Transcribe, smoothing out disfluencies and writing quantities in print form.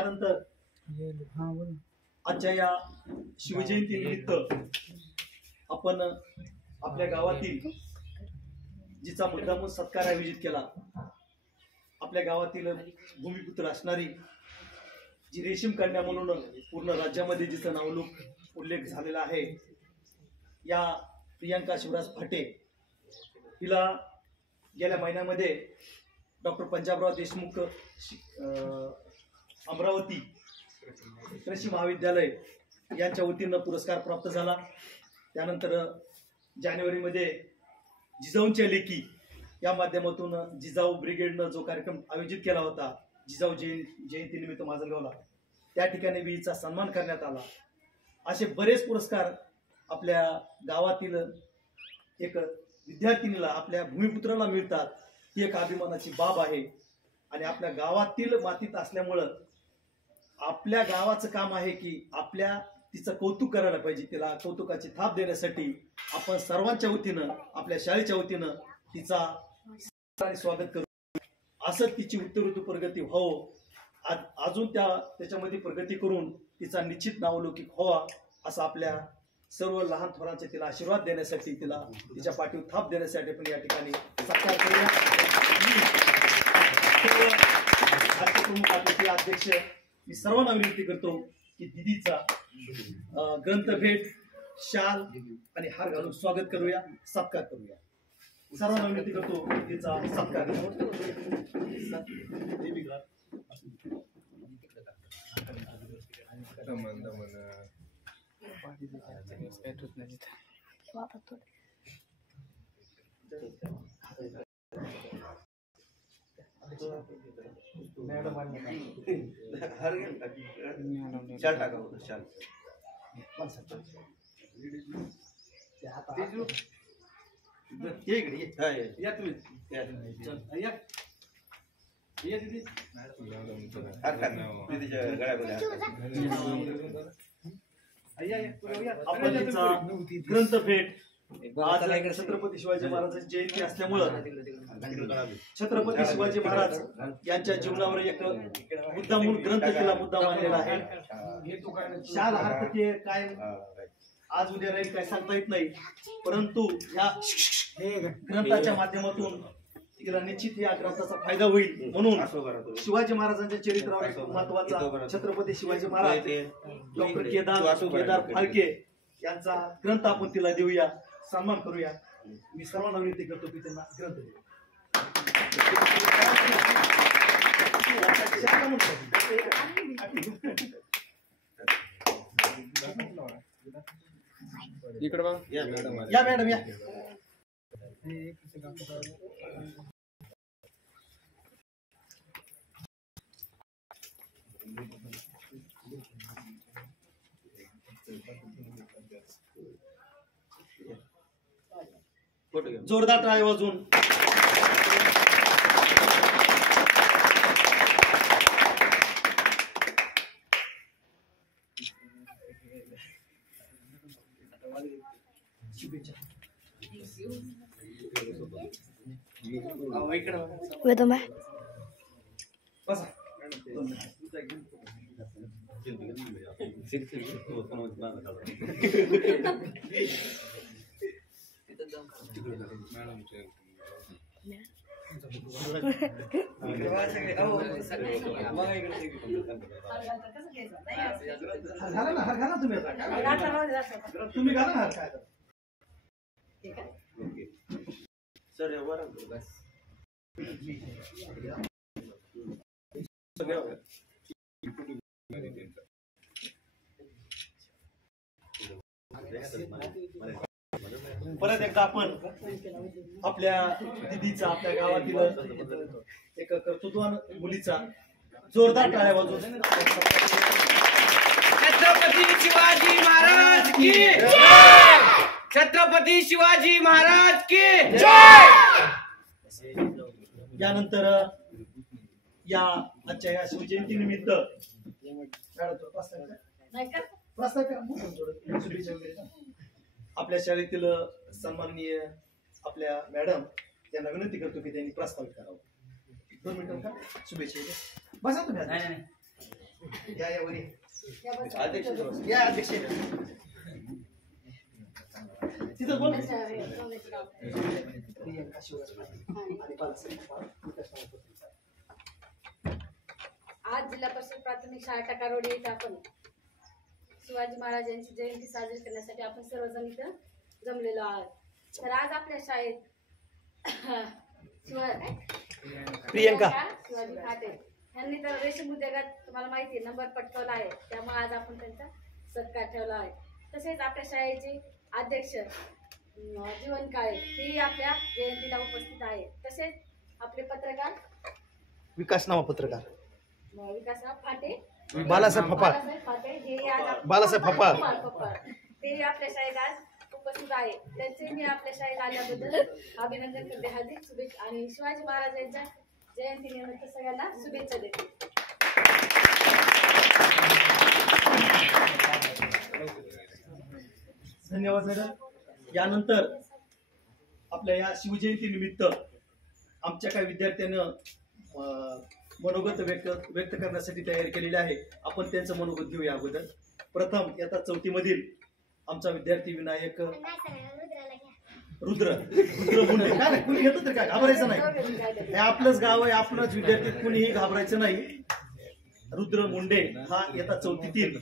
त्यानंतर आजच्या या शिवजयंतीनिमित्त आपण आपल्या गावातील जिचा मुद्दामून सत्कार आयोजित केला, आपल्या गावातील भूमिपुत्र असणारी जी रेशीम कन्या म्हणून पूर्ण राज्यामध्ये जिचं नावलौकिक उल्लेख झालेला आहे, या प्रियांका शिवराज फाटे हिला गेल्या महिन्यामध्ये डॉक्टर पंजाबराव देशमुख अमरावती कृषी महाविद्यालय यांच्या वतीनं पुरस्कार प्राप्त झाला। त्यानंतर जानेवारीमध्ये जिजाऊंच्या लेकी या माध्यमातून जिजाऊ ब्रिगेडनं जो कार्यक्रम आयोजित केला होता जिजाऊ जयंतीनिमित्त माजलगावला, त्या ठिकाणी हिचा सन्मान करण्यात आला। असे बरेच पुरस्कार आपल्या गावातील एक विद्यार्थिनीला, आपल्या भूमिपुत्राला मिळतात, ही एक अभिमानाची बाब आहे। आणि आपल्या गावातील मातीत असल्यामुळं आपल्या गावाचं काम आहे की आपल्या तिचं कौतुक करायला पाहिजे। तिला कौतुकाची थाप देण्यासाठी आपण सर्वांच्या वतीनं, आपल्या शाळेच्या वतीनं तिचा स्वागत करू, असं तिची उत्तरोत्तर प्रगती व्हावं, अजून त्याच्यामध्ये प्रगती करून तिचा निश्चित नावलौकिक व्हावा, असं आपल्या सर्व लहान थोरांचे तिला आशीर्वाद देण्यासाठी, तिला तिच्या पाठीवर थाप देण्यासाठी आपण या ठिकाणी सत्कार करूया। प्रमुख अतिथी अध्यक्ष मी सर्वांना विनंती करतो की दिदीचा ग्रंथ भेट, शाल आणि हार घालून स्वागत करूया, सत्कार करूया। सर्वांना विनंती करतो तिचा सत्कार ग्रंथ भेट आज छत्रपती शिवाजी महाराजांची जयंती असल्यामुळं छत्रपती शिवाजी महाराज यांच्या जीवनावर एक मुद्दामून ग्रंथ केला, मुद्दा मांडलेला आहे। शाल हार ते काय आज उद्या राहील काय सांगता येत नाही, परंतु या ग्रंथाच्या माध्यमातून तिला निश्चित या ग्रंथाचा फायदा होईल, म्हणून शिवाजी महाराजांच्या चरित्रावर एक महत्वाचा छत्रपती शिवाजी महाराज डॉक्टर केदार फाळके यांचा ग्रंथ आपण तिला देऊया, सन्मान करूया। मी सर्वांना विनंती करतो की त्यांना ग्रंथ देऊ। इकडे बघा, या मॅडम या। जोरदार टाळ्या वाजवून तुम्ही घाला ना काय सर परत एकदा आपण आपल्या दिदीचा, आपल्या गावातील एक कर्तृत्ववान मुलीचा जोरदार टाळ्या वाजवून छत्रपती शिवाजी महाराज की जय, छत्रपती शिवाजी महाराज की जय। यानंतर या आजच्या या शिवजयंती निमित्त आपल्या शाळेतील सन्माननीय आपल्या मॅडम यांना विनंती करतो की त्यांनी प्रस्तावित करावं। 2 मिनिटं का शुभेच्छा बसा तुम्ही। या वर ये. अध्यक्ष या अध्यक्ष तिथं बोल. प्रियंका शिवाजी आणि बालासाहेब पवार विकास नाव पत्रिका. आज जिल्हा परिषद प्राथमिक शाळा टकारोडी येथे आपण शिवाजी महाराज यांची जयंती साजरी करण्यासाठी आपण सर्वजण इथं जमलेलो आहोत. तर आज आपल्या शाळेत प्रियंका शिवाजी फाटे यांनी तर रेशीम उद्योगात तुम्हाला माहिती आहे नंबर पटकावला आहे. त्यामुळे आज आपण त्यांचा सत्कार ठेवला आहे. तसेच आपल्या शाळेचे अध्यक्ष जीवन काळे हेही आपल्या जयंतीला उपस्थित आहे. तसेच आपले पत्रकार विकास नाव पत्रकार विकासराव फाटे बालासाहेब फपाळ फाटे हे आज बालासाहेब फपाळ ते आपल्या शाळेत आज उपस्थित आहे. त्यांचे मी आपल्या शाळेत आल्याबद्दल अभिनंदन करते. हार्दिक शुभेच्छा आणि शिवाजी महाराज यांच्या जयंतीनिमित्त सगळ्यांना शुभेच्छा देते. धन्यवाद मॅडम. यानंतर आपल्या या शिवजयंती निमित्त आमच्या काही विद्यार्थ्यांना मनोगत व्यक्त करण्यासाठी तयारी केलेली आहे. आपण त्यांचं मनोगत घेऊया. अगोदर प्रथम इयत्ता 4थी मधील आमचा विद्यार्थी विनायक रुद्र मुंडे. काय नाही कुणी घेतलं तर काय घाबरायचं नाही. हे आपलंच गाव आहे, आपलंच विद्यार्थी, कुणीही घाबरायचं नाही. रुद्र मुंडे हा इयत्ता 4थीतील